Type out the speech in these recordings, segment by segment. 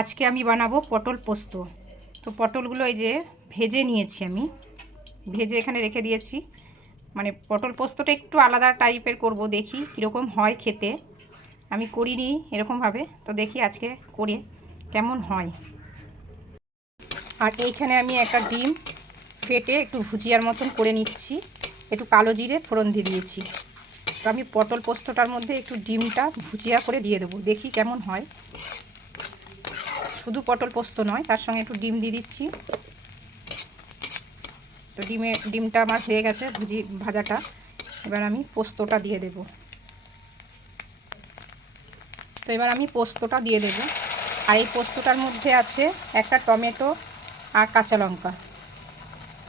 আজকে আমি বানাবো পটল পোস্ত। তো পটলগুলো এই যে ভেজে নিয়েছি, আমি ভেজে এখানে রেখে দিয়েছি। মানে পটল পোস্তটা একটু আলাদা টাইপের করব, দেখি কীরকম হয় খেতে। আমি করিনি এরকমভাবে, তো দেখি আজকে করে কেমন হয়। আর এইখানে আমি একটা ডিম ফেটে একটু ভুজিয়ার মতন করে নিচ্ছি, একটু কালো জিরে ফোড়ন দিয়ে দিয়েছি। তো আমি পটল পোস্তটার মধ্যে একটু ডিমটা ভুজিয়া করে দিয়ে দেবো, দেখি কেমন হয়। শুধু পটল পোস্ত নয়, তার সঙ্গে একটু ডিম দিয়ে দিচ্ছি। তো ডিমটা আমার হয়ে গেছে ভাজাটা। এবার আমি পোস্তটা দিয়ে দেব। তো এবার আমি পোস্তটা দিয়ে দেব। আর এই পোস্তটার মধ্যে আছে একটা টমেটো আর কাঁচা লঙ্কা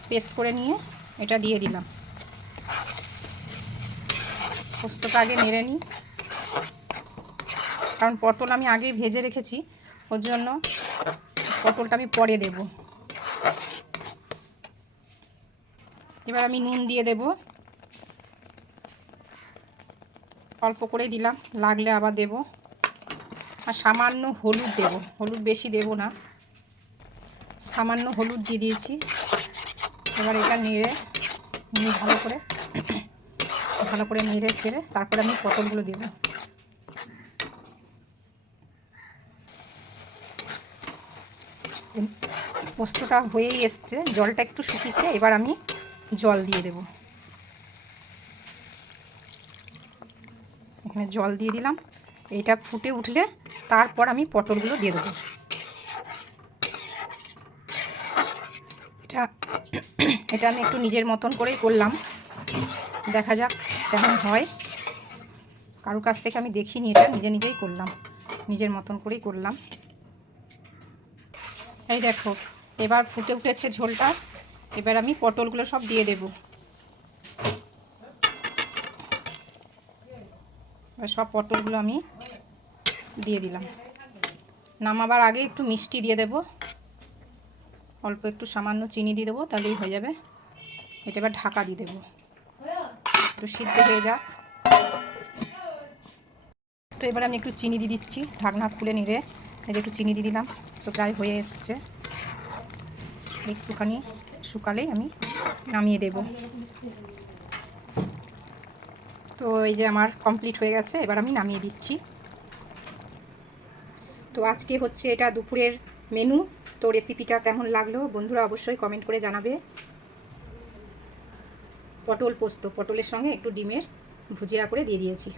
পেস্ট করে নিয়ে এটা দিয়ে দিলাম। পোস্তটা আগে নেড়ে নিই, কারণ পটল আমি আগেই ভেজে রেখেছি, ওর জন্য পটলটা আমি পরে দেব। এবার আমি নুন দিয়ে দেব, অল্প করে দিলাম, লাগলে আবার দেব। আর সামান্য হলুদ দেব, হলুদ বেশি দেব না, সামান্য হলুদ দিয়ে দিয়েছি। এবার এটা নেড়ে ভালো করে নেড়ে ছেড়ে তারপরে আমি পটলগুলো দেব। পোস্তটা হয়েই এসছে, জলটা একটু শুকিয়েছে, এবার আমি জল দিয়ে দেব। এখানে জল দিয়ে দিলাম। এটা ফুটে উঠলে তারপর আমি পটলগুলো দিয়ে দেবো। এটা আমি একটু নিজের মতন করেই করলাম, দেখা যাক কেমন হয়। কারোর কাছ থেকে আমি দেখিনি, এটা নিজেই করলাম, নিজের মতন করেই করলাম। এই দেখো এবার ফুটে উঠেছে ঝোলটা। এবার আমি পটলগুলো সব দিয়ে দেব। এবার সব পটলগুলো আমি দিয়ে দিলাম। নামাবার আগে একটু মিষ্টি দিয়ে দেব, অল্প একটু সামান্য চিনি দিয়ে দেবো, তাহলেই হয়ে যাবে। এটা এবার ঢাকা দিয়ে দেবো, একটু সিদ্ধ হয়ে যাক। তো এবার আমি একটু চিনি দিয়ে দিচ্ছি, ঢাকনা খুলে নেড়ে এই যে একটু চিনি দিয়ে দিলাম। তো প্রায় হয়ে এসছে, একটুখানি শুকালেই আমি নামিয়ে দেব। তো এই যে আমার কমপ্লিট হয়ে গেছে, এবার আমি নামিয়ে দিচ্ছি। তো আজকে হচ্ছে এটা দুপুরের মেনু। তো রেসিপিটা কেমন লাগলো বন্ধুরা অবশ্যই কমেন্ট করে জানাবে। পটল পোস্ত, পটলের সঙ্গে একটু ডিমের ভুজিয়া করে দিয়ে দিয়েছি।